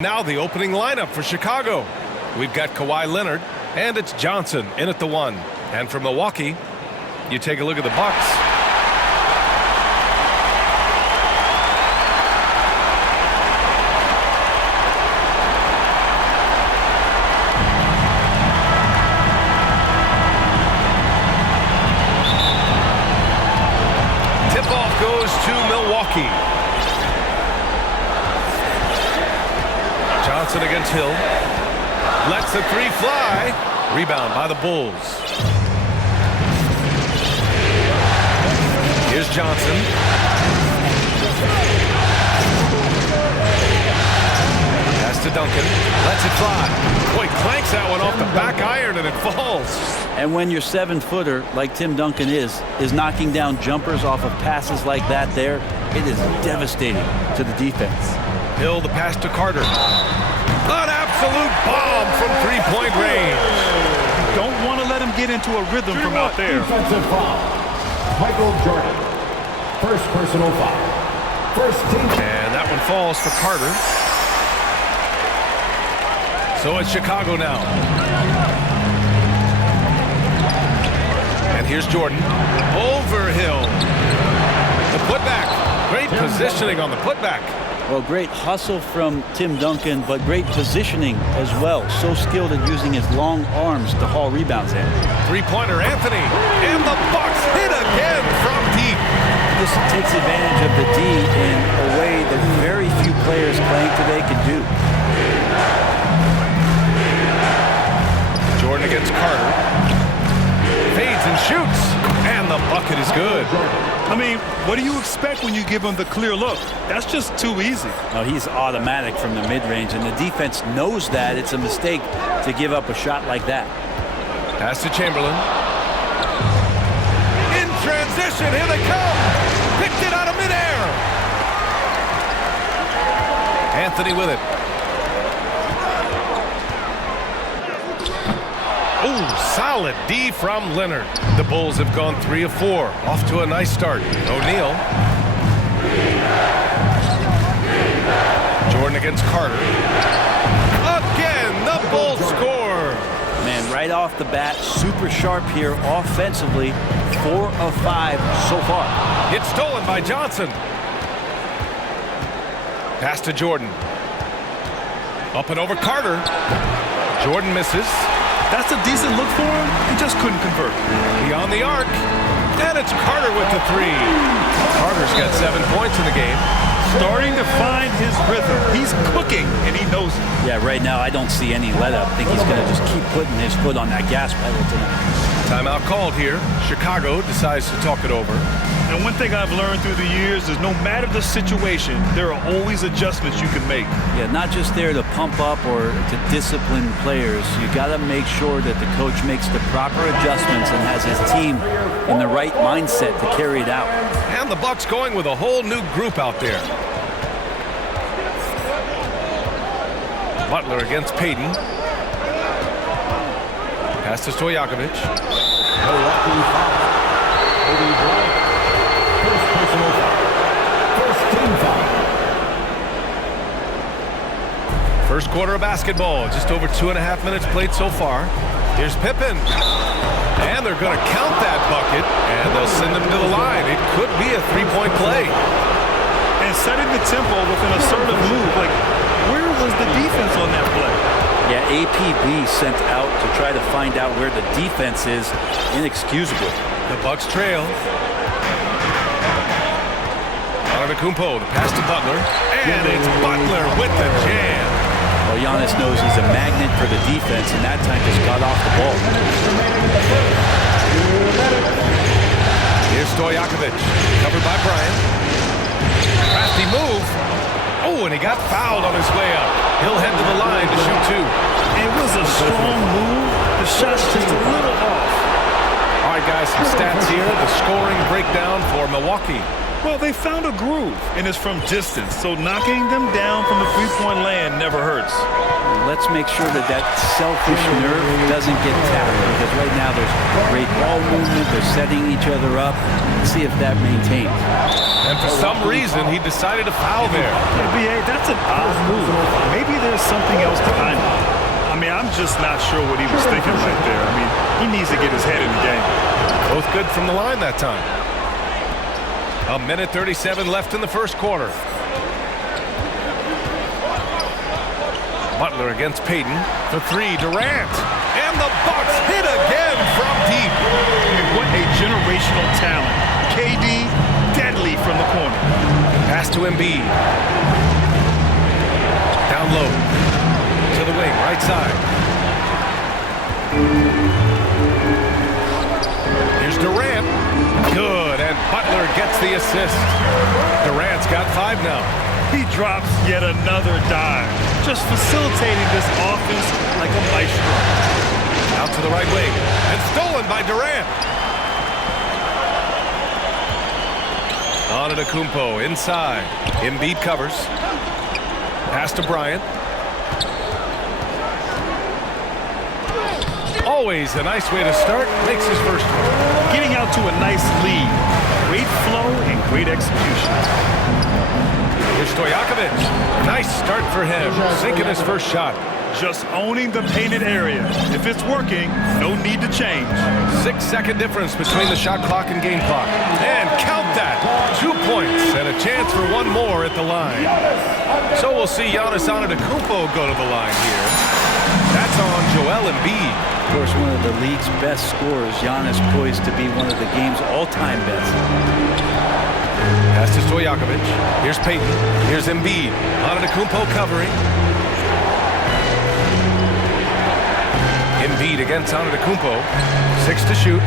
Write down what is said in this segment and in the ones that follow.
Now the opening lineup for Chicago. We've got Kawhi Leonard, and it's Johnson in at the 1. And for Milwaukee, you take a look at the Bucks. Tip-off goes to Milwaukee. Johnson against Hill. Lets the 3 fly. Rebound by the Bulls. Here's Johnson. Pass to Duncan. Lets it fly. Boy, clanks that one off the back iron and it falls. And when your 7-footer, like Tim Duncan is knocking down jumpers off of passes like that there, it is devastating to the defense. Hill, the pass to Carter. An absolute bomb from 3-point range. Don't want to let him get into a rhythm from out there. Defensive foul. Michael Jordan. First personal foul. First team. And that one falls for Carter. So it's Chicago now. And here's Jordan. Over Hill. The putback. Great positioning on the putback. Well, great hustle from Tim Duncan, but great positioning as well. So skilled at using his long arms to haul rebounds in. 3-pointer Anthony. And the Bucks hit again from deep. This takes advantage of the D in a way that very few players playing today can do. Jordan against Carter. Fades and shoots. And the bucket is good. I mean, what do you expect when you give him the clear look? That's just too easy. No, he's automatic from the mid-range, and the defense knows that. It's a mistake to give up a shot like that. Pass to Chamberlain. In transition, here they come. Picked it out of midair. Anthony with it. Oh, solid D from Leonard. The Bulls have gone 3 of 4. Off to a nice start. O'Neal. Jordan against Carter. Again, the Bulls score. Man, right off the bat, super sharp here offensively. 4 of 5 so far. It's stolen by Johnson. Pass to Jordan. Up and over Carter. Jordan misses. That's a decent look for him. He just couldn't convert. Beyond the arc. And it's Carter with the 3. Carter's got 7 points in the game. Starting to find his rhythm. He's cooking, and he knows it. Yeah, right now I don't see any let-up. I think he's going to just keep putting his foot on that gas pedal tonight. Timeout called here. Chicago decides to talk it over. And one thing I've learned through the years is no matter the situation, there are always adjustments you can make. Yeah, not just there to pump up or to discipline players. You got to make sure that the coach makes the proper adjustments and has his team in the right mindset to carry it out. And the Bucks going with a whole new group out there. Butler against Payton. Pass to Stojakovic. Milwaukee foul. Kobe Bryant. First personal foul. First team foul. First quarter of basketball. Just over 2.5 minutes played so far. Here's Pippen. And they're going to count that bucket. And they'll send him to the line. It could be a 3-point play. And setting the tempo with an assertive move. Like, where was the defense on that play? Yeah, APB sent out to try to find out where the defense is. Inexcusable. The Bucks trail. Antetokounmpo, the pass to Butler. And it's Butler with the jam. Well, Giannis knows he's a magnet for the defense, and that time just got off the ball. Here's Stojakovic, covered by Bryant. Crafty move. Oh, and he got fouled on his way up. He'll head to the line to shoot 2. It was a strong move. The shot's just a little off. All right, guys, some stats here. The scoring breakdown for Milwaukee. Well, they found a groove, and it's from distance, so knocking them down from the three-point land never hurts. Let's make sure that that selfish nerve doesn't get tapped, because right now there's great ball movement. They're setting each other up. Let's see if that maintains. And for some reason, he decided to foul there. Yeah, B.A., that's an odd move. Maybe there's something else behind it. I mean, I'm just not sure what he was thinking right there. I mean, he needs to get his head in the game. Both good from the line that time. A minute 37 left in the first quarter. Butler against Payton for three. Durant. And the Bucks hit again from deep. What a generational talent. KD, deadly from the corner. Pass to Embiid. Down low. To the wing, right side. Here's Durant. Good, and Butler gets the assist. Durant's got 5 now. He drops yet another dime, just facilitating this offense like a maestro. Out to the right wing, and stolen by Durant. Antetokounmpo inside. Embiid covers. Pass to Bryant. Always a nice way to start. Makes his first one. Getting out to a nice lead. Great flow and great execution. Here's Stojakovic. Nice start for him. Sinking his first shot. Just owning the painted area. If it's working, no need to change. 6-second difference between the shot clock and game clock. And count that. 2 points and a chance for one more at the line. So we'll see Giannis Antetokounmpo go to the line here. That's on Joel Embiid. Of course, one of the league's best scorers. Giannis poised to be one of the game's all-time best. Pass to Stojakovic. Here's Payton. Here's Embiid. Antetokounmpo covering. Embiid against Antetokounmpo. 6 to shoot.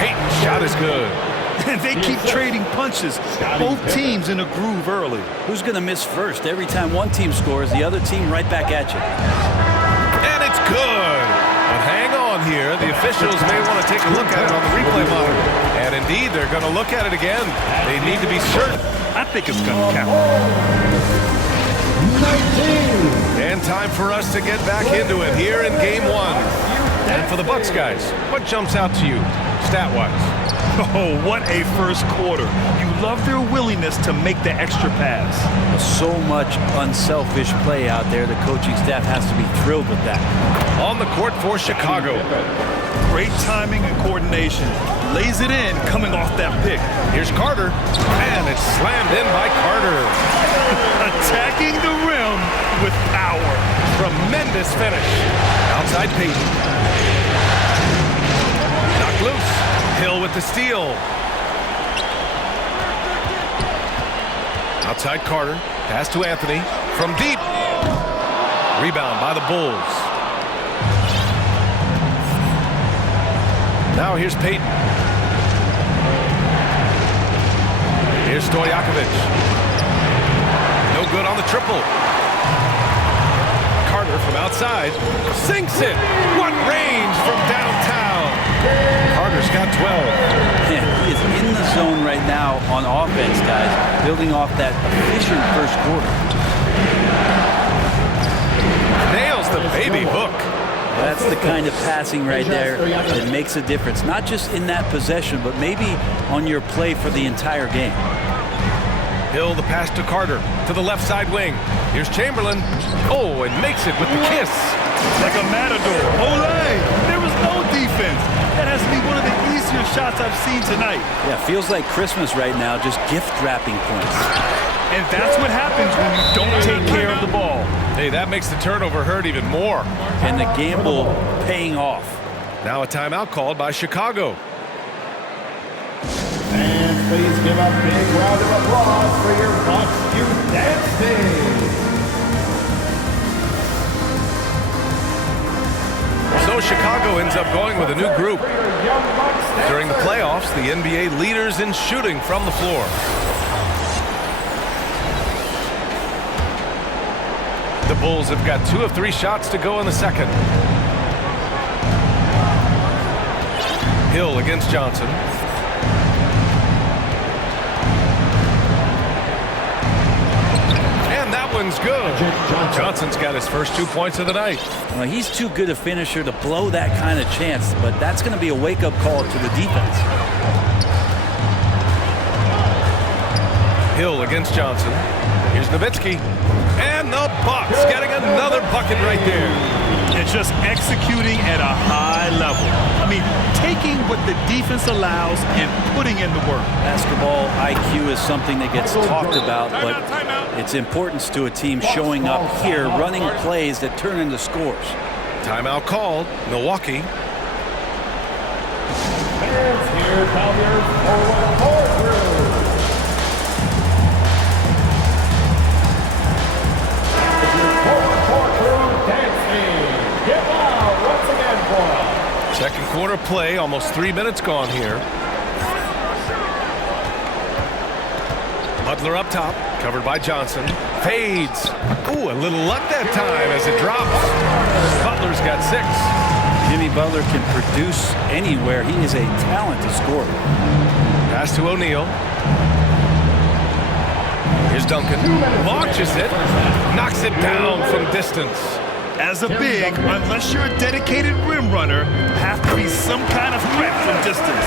Payton's shot is good. And they keep trading punches. Both teams in a groove early. Who's going to miss first? Every time one team scores, the other team right back at you. And it's good. But hang on here. The officials may want to take a look at it on the replay monitor. And indeed, they're going to look at it again. They need to be certain. I think it's going to count. 19. And time for us to get back into it here in Game 1. And for the Bucks guys, what jumps out to you, stat-wise? Oh, what a first quarter. You love their willingness to make the extra pass. So much unselfish play out there. The coaching staff has to be thrilled with that. On the court for Chicago. Great timing and coordination. Lays it in coming off that pick. Here's Carter. And it's slammed in by Carter. Attacking the rim with power. Tremendous finish. Outside Payton. Knocked loose. Hill with the steal. Outside Carter. Pass to Anthony. From deep. Rebound by the Bulls. Now here's Payton. Here's Stojakovic. No good on the triple. Carter from outside. Sinks it. What range from downtown. Carter's got 12. Man, he is in the zone right now on offense, guys, building off that efficient first quarter. Nails the baby hook. That's the kind of passing right there that makes a difference, not just in that possession, but maybe on your play for the entire game. Hill the pass to Carter to the left side wing. Here's Chamberlain. Oh, and makes it with the kiss. Like a matador. Olay! There was no defense. That has to be one of the easier shots I've seen tonight. Yeah, feels like Christmas right now, just gift wrapping points. And that's what happens when you don't take care of the ball. Hey, that makes the turnover hurt even more. And the gamble paying off. Now a timeout called by Chicago. And please give a big round of applause for your Bucks Youth Dance Team. So Chicago ends up going with a new group. During the playoffs, the NBA leaders in shooting from the floor. The Bulls have got 2 of 3 shots to go in the second. Hill against Johnson. one's good. Johnson's got his first 2 points of the night. Well, he's too good a finisher to blow that kind of chance, but that's going to be a wake-up call to the defense. Hill against Johnson. Here's Nowitzki. And the Bucks getting another bucket right there. And just executing at a high level. I mean, taking what the defense allows and putting in the work. Basketball IQ is something that gets talked about, but its importance to a team showing up here, running plays that turn into scores. Timeout called. Milwaukee. Fans, here come your forward crew. Second quarter play, almost 3 minutes gone here. Butler up top, covered by Johnson. Fades. Ooh, a little luck that time as it drops. Butler's got 6. Jimmy Butler can produce anywhere. He is a talented scorer. Pass to O'Neal. Here's Duncan. Launches it. Knocks it down from distance. As a big, unless you're a dedicated rim runner, have to be some kind of threat from distance.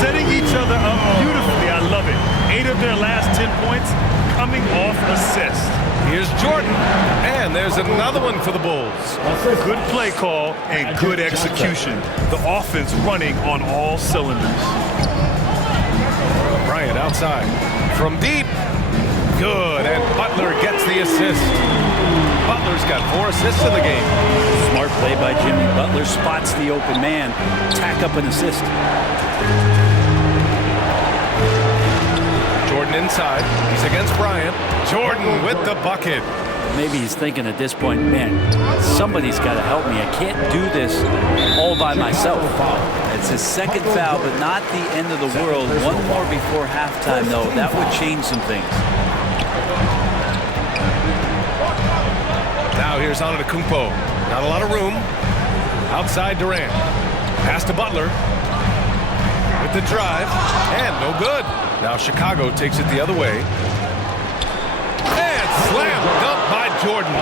Setting each other up beautifully, I love it. 8 of their last 10 points coming off assist. Here's Jordan, and there's another one for the Bulls. Good play call and good execution. The offense running on all cylinders. Bryant outside. From deep. Good, and Butler gets the assist. Butler's got 4 assists in the game. Smart play by Jimmy. Butler spots the open man. Tack up an assist. Jordan inside. He's against Bryant. Jordan with the bucket. Maybe he's thinking at this point, man, somebody's got to help me. I can't do this all by myself. It's his second foul, but not the end of the world. One more before halftime, though. That would change some things. Now here's Antetokounmpo. Not a lot of room. Outside Durant. Pass to Butler. With the drive. And no good. Now Chicago takes it the other way. And slam dunk by Jordan.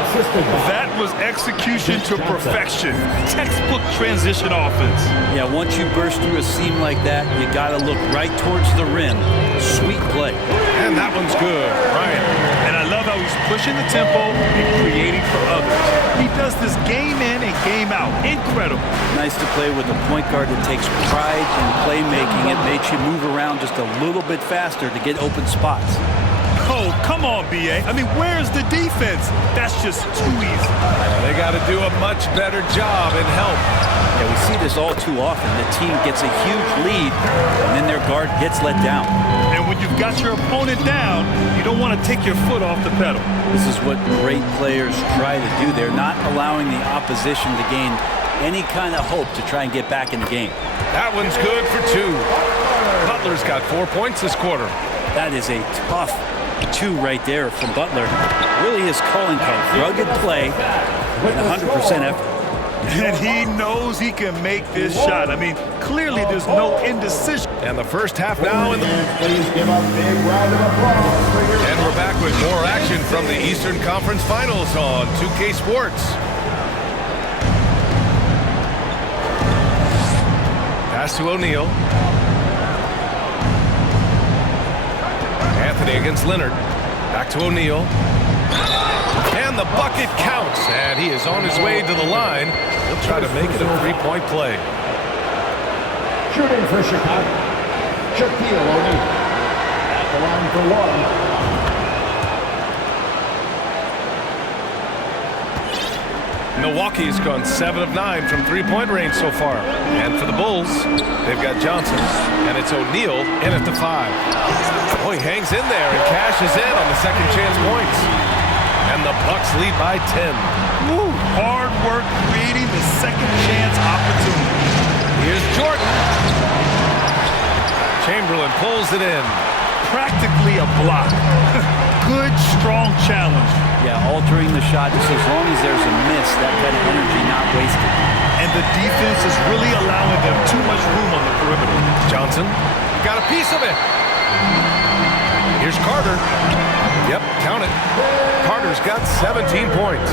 That was execution to perfection. Textbook transition offense. Yeah, once you burst through a seam like that, you got to look right towards the rim. Sweet play. And that one's good. Bryant. And I love how he's pushing the tempo and creating for others. He does this game in and game out. Incredible. Nice to play with a point guard that takes pride in playmaking. It makes you move around just a little bit faster to get open spots. Oh, come on, B.A. I mean, where's the defense? That's just too easy. They got to do a much better job in help. Yeah, we see this all too often. The team gets a huge lead, and then their guard gets let down. And when you've got your opponent down, you don't want to take your foot off the pedal. This is what great players try to do. They're not allowing the opposition to gain any kind of hope to try and get back in the game. That one's good for 2. Butler's got 4 points this quarter. That is a tough 2 right there from Butler. Really his calling card. Rugged play and 100% effort. And he knows he can make this shot. I mean, clearly there's no indecision. And the first half now in the... Please give a big round of applause for your... And we're back with more action from the Eastern Conference Finals on 2K Sports. Pass to O'Neal. Anthony against Leonard. Back to O'Neal. And the bucket counts. And he is on his way to the line. He'll try to make it a 3-point play. Shooting for Chicago, Shaquille O'Neal. At the line for 1. Milwaukee's gone 7 of 9 from 3-point range so far. And for the Bulls, they've got Johnson. And it's O'Neal in at the 5. Oh, he hangs in there and cashes in on the second chance points. And the Bucks lead by 10. Woo. Hard work creating the second chance opportunity. Here's Jordan. Chamberlain pulls it in. Practically a block. Good, strong challenge. Yeah, altering the shot just as long as there's a miss, that kind of energy not wasted. And the defense is really allowing them too much room on the perimeter. Johnson got a piece of it. Here's Carter. Yep, count it. Carter's got 17 points.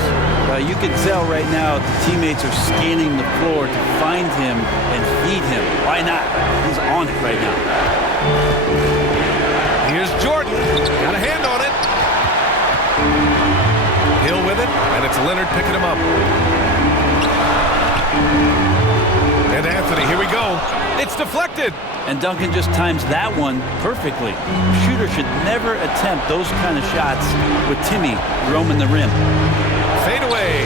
You can tell right now the teammates are scanning the floor to find him and feed him. Why not? He's on it right now. Here's Jordan. Got a hand on it. Hill with it, and it's Leonard picking him up. And Anthony, here we go. It's deflected. And Duncan just times that one perfectly. The shooter should never attempt those kind of shots with Timmy roaming the rim. Fade away.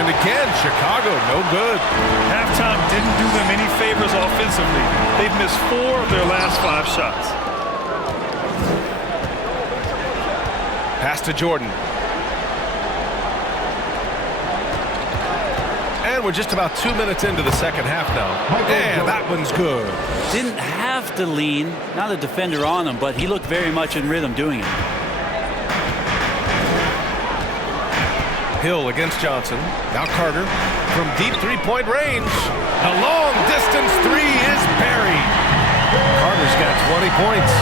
And again, Chicago, no good. Halftime didn't do them any favors offensively. They've missed 4 of their last 5 shots. Pass to Jordan. And we're just about 2 minutes into the second half now. And that one's good. Didn't have to lean. Not a defender on him, but he looked very much in rhythm doing it. Hill against Johnson. Now Carter from deep three-point range. A long-distance three is buried. Carter's got 20 points.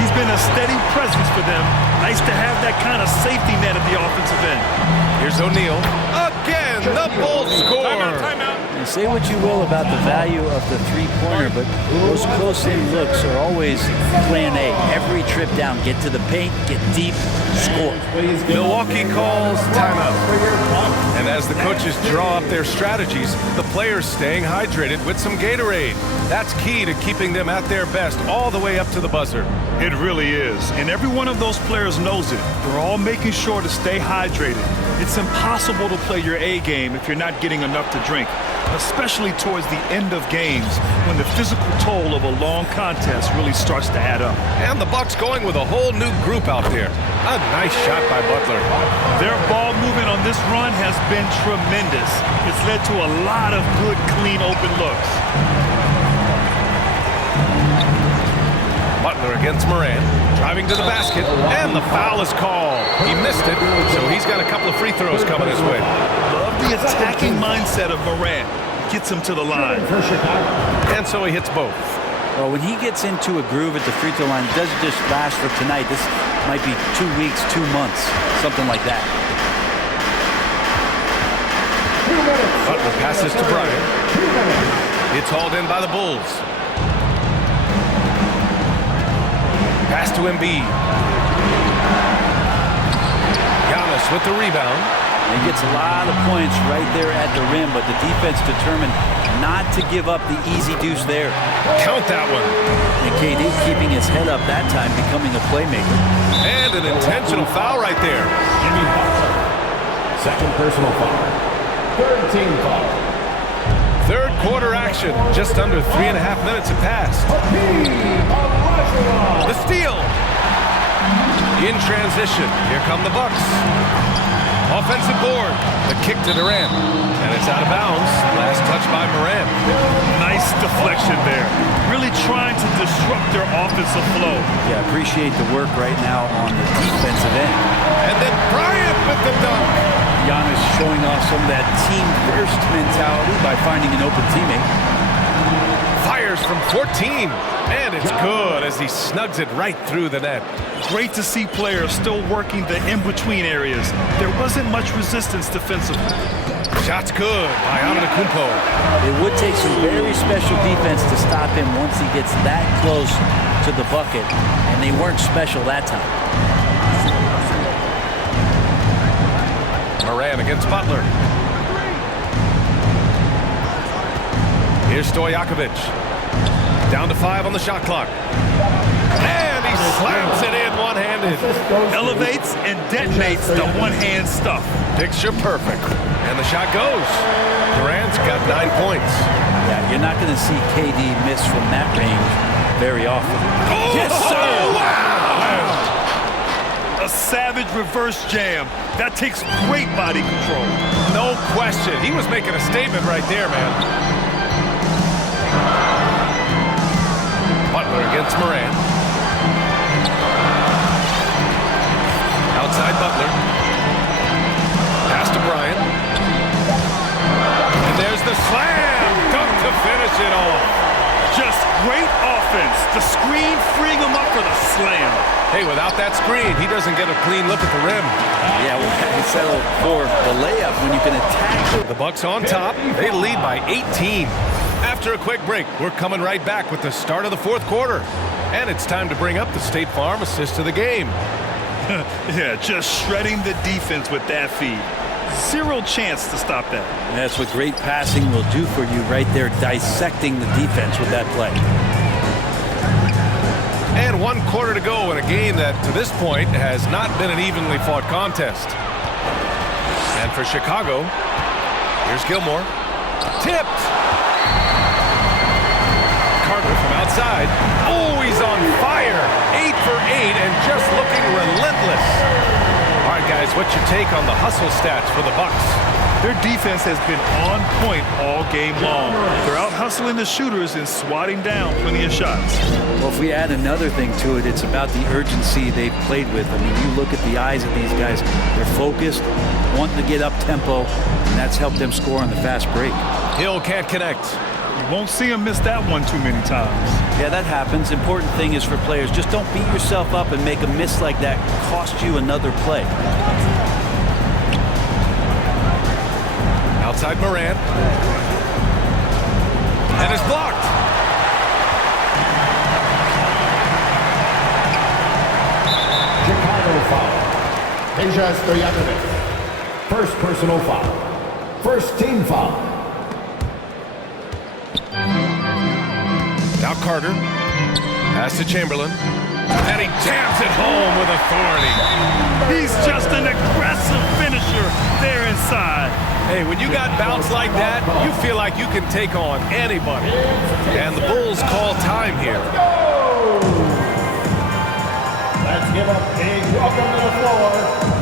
He's been a steady presence for them. Nice to have that kind of safety net at the offensive end. Here's O'Neal. Again, the Bulls score. Timeout. And say what you will about the value of the three-pointer, but those close-in looks are always plan A. Every trip down, get to the paint, get deep, score. Milwaukee calls timeout. And as the coaches draw up their strategies, the players staying hydrated with some Gatorade. That's key to keeping them at their best all the way up to the buzzer. It really is. And every one of those players knows it. They're all making sure to stay hydrated. It's impossible to play your A game if you're not getting enough to drink, especially towards the end of games when the physical toll of a long contest really starts to add up. And the Bucks going with a whole new group out there. A nice shot by Butler. Their ball movement on this run has been tremendous. It's led to a lot of good, clean, open looks. Butler against Moran, driving to the basket, and the foul is called. He missed it, so he's got a couple of free throws coming his way. Love the attacking mindset of Moran. Gets him to the line. And so he hits both. Well, when he gets into a groove at the free throw line, it doesn't just last for tonight. This might be 2 weeks, 2 months, something like that. Butler passes to Bryant. It's hauled in by the Bulls. Pass to Embiid. Giannis with the rebound. He gets a lot of points right there at the rim, but the defense determined not to give up the easy deuce there. Count that one. And KD keeping his head up that time, becoming a playmaker. And an intentional foul right there. Second personal foul. Third team foul. Third quarter action. Just under 3.5 minutes have passed. The steal. In transition. Here come the Bucks. Offensive board. The kick to Durant. And it's out of bounds. Last touch by Moran. Nice deflection there. Really trying to disrupt their offensive flow. Yeah, appreciate the work right now on the defensive end. And then Bryant with the dunk. Giannis showing off some of that team-first mentality by finding an open teammate. Fires from 14. And it's good as he snugs it right through the net. Great to see players still working the in-between areas. There wasn't much resistance defensively. Shot's good by Antetokounmpo. It would take some very special defense to stop him once he gets that close to the bucket, and they weren't special that time. Moran against Butler. Here's Stojakovic. Down to 5 on the shot clock. And he slams it in one-handed. Elevates and detonates the one-hand stuff. Picture perfect. And the shot goes. Durant's got 9 points. Yeah, you're not going to see KD miss from that range very often. Oh, yes, sir! Wow! A savage reverse jam. That takes great body control. No question. He was making a statement right there, man. Butler against Moran. Outside Butler. Pass to Bryant. And there's the slam. Dunk to finish it off. Just Great offense. The screen freeing him up for the slam. Hey, without that screen, he doesn't get a clean look at the rim. Yeah, we had to settle for the layup when you can attack. The Bucks on top. They lead by 18. After a quick break, we're coming right back with the start of the fourth quarter. And it's time to bring up the State Farm assist of the game. Yeah, just shredding the defense with that feed. Zero chance to stop that. That's what great passing will do for you right there, dissecting the defense with that play. And 1 quarter to go in a game that, to this point, has not been an evenly fought contest. And for Chicago, here's Gilmore. Tipped! Carter from outside. Oh, he's on fire! 8 for 8 and just looking relentless. All right, guys, what's your take on the hustle stats for the Bucks? Their defense has been on point all game long. They're out hustling the shooters and swatting down plenty of shots. Well, if we add another thing to it, it's about the urgency they've played with. I mean, you look at the eyes of these guys. They're focused, wanting to get up tempo, and that's helped them score on the fast break. Hill can't connect. You won't see him miss that one too many times. Yeah, that happens. Important thing is for players, just don't beat yourself up and make a miss like that cost you another play. Outside Moran. And it's blocked. Chicago foul. Deja Stoyanovich. First personal foul. First team foul. Now Carter. Pass to Chamberlain. And he jams it home with authority. He's just an aggressive finisher there inside. Hey, when you got bounce like that, you feel like you can take on anybody. And the Bulls call time here. Let's give up a welcome to the floor,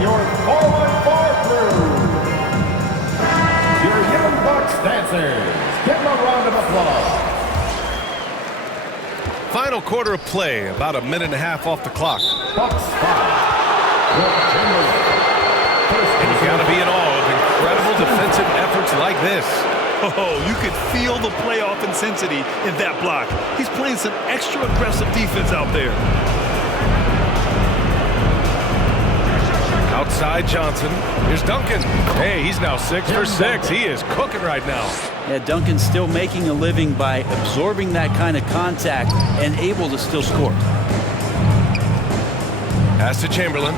your 4-on-4 crew. Your young Bucks dancers. Give them a round of applause. Final quarter of play, about a minute and a half off the clock. Bucks 5. And you got to be in awe of incredible defensive efforts like this. Oh, you could feel the playoff intensity in that block. He's playing some extra aggressive defense out there. Outside Johnson. Here's Duncan. Hey, he's now 6 for 6. He is cooking right now. Yeah, Duncan's still making a living by absorbing that kind of contact and able to still score. Pass to Chamberlain.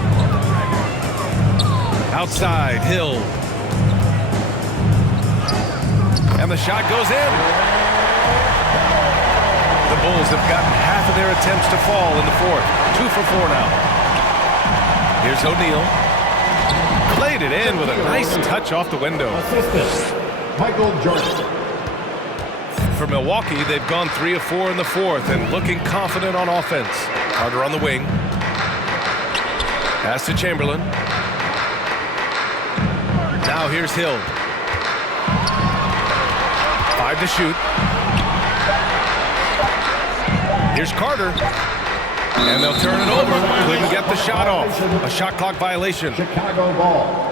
Outside, Hill. And the shot goes in. The Bulls have gotten half of their attempts to fall in the fourth. 2 for 4 now. Here's O'Neal. Played it in with a nice touch off the window. Assistant, Michael Jordan. For Milwaukee, they've gone 3 of 4 in the fourth and looking confident on offense. Carter on the wing. Pass to Chamberlain. Now here's Hill. 5 to shoot. Here's Carter. And they'll turn it over. Couldn't get the shot off. A shot clock violation. Chicago ball.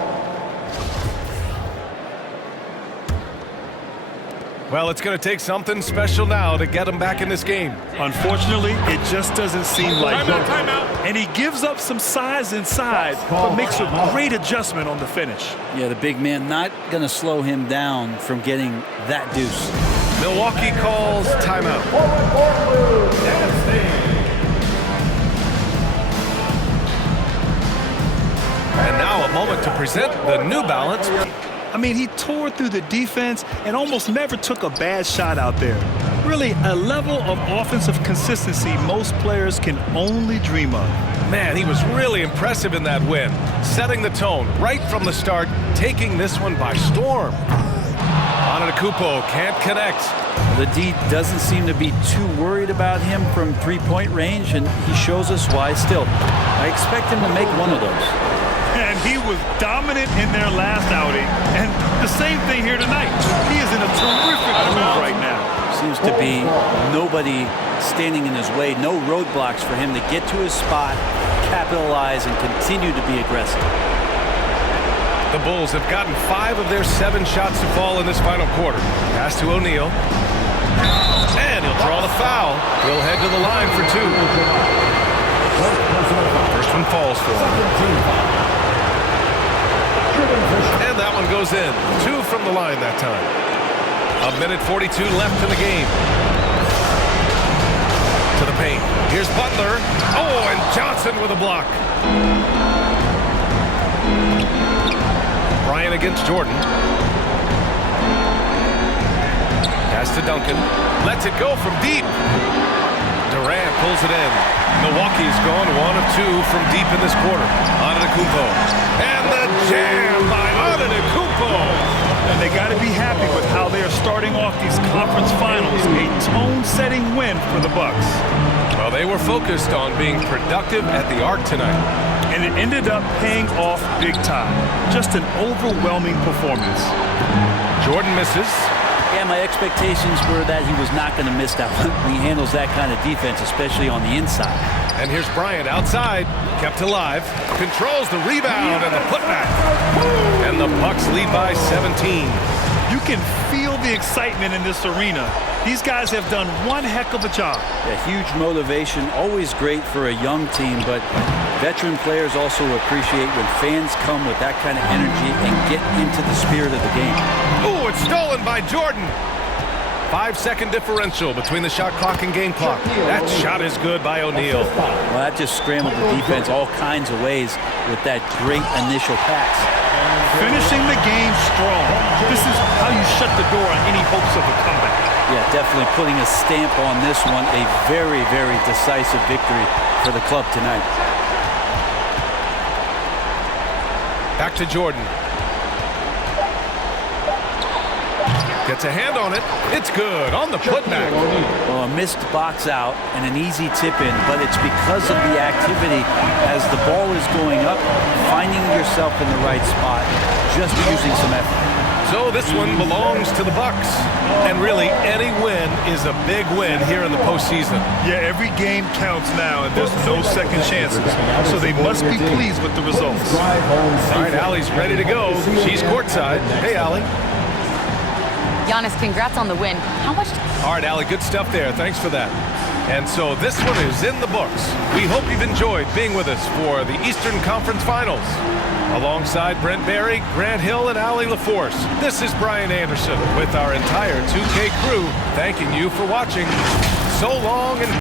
Well, it's going to take something special now to get them back in this game. Unfortunately, it just doesn't seem like it. And he gives up some size inside, but makes a great adjustment on the finish. Yeah, the big man not going to slow him down from getting that deuce. Milwaukee calls timeout. And now a moment to present the New Balance. I mean, he tore through the defense and almost never took a bad shot out there. Really, a level of offensive consistency most players can only dream of. Man, he was really impressive in that win, setting the tone right from the start, taking this one by storm. Antetokounmpo can't connect. The D doesn't seem to be too worried about him from three-point range, and he shows us why still. I expect him to make one of those. And he was dominant in their last outing. And the same thing here tonight. He is in a terrific groove right now. Seems to be nobody standing in his way, no roadblocks for him to get to his spot, capitalize, and continue to be aggressive. The Bulls have gotten 5 of their 7 shots to fall in this final quarter. Pass to O'Neal. And he'll draw the foul. He'll head to the line for 2. First one falls for him. And that one goes in. 2 from the line that time. 1:42 left in the game. To the paint. Here's Butler. Oh, and Johnson with a block. Bryant against Jordan. Pass to Duncan. Lets it go from deep. Durant pulls it in. Milwaukee's gone 1 of 2 from deep in this quarter. Antetokounmpo. And the jam by Antetokounmpo. And they got to be happy with how they are starting off these conference finals. A tone-setting win for the Bucks. Well, they were focused on being productive at the arc tonight. And it ended up paying off big time. Just an overwhelming performance. Jordan misses. Yeah, my expectations were that he was not going to miss that one. He handles that kind of defense, especially on the inside. And here's Bryant outside, kept alive, controls the rebound and the putback. And the Bucks lead by 17. You can feel the excitement in this arena. These guys have done one heck of a job. A huge motivation, always great for a young team, but veteran players also appreciate when fans come with that kind of energy and get into the spirit of the game. Oh, it's stolen by Jordan. 5-second differential between the shot clock and game clock. That shot is good by O'Neal. Well, that just scrambled the defense all kinds of ways with that great initial pass. Finishing the game strong. This is how you shut the door on any hopes of a comeback. Yeah, definitely putting a stamp on this one. A very, very decisive victory for the club tonight. Back to Jordan. Gets a hand on it. It's good on the putback. Well, a missed box out and an easy tip in, but it's because of the activity as the ball is going up, finding yourself in the right spot, just using some effort. So this one belongs to the Bucks. And really, any win is a big win here in the postseason. Yeah, every game counts now, and there's no second chances. So they must be pleased with the results. All right, Allie's ready to go. She's courtside. Hey, Allie. Giannis, congrats on the win. How much? All right, Allie, good stuff there. Thanks for that. And so this one is in the books. We hope you've enjoyed being with us for the Eastern Conference Finals. Alongside Brent Barry, Grant Hill, and Allie LaForce, this is Brian Anderson with our entire 2K crew thanking you for watching. So long and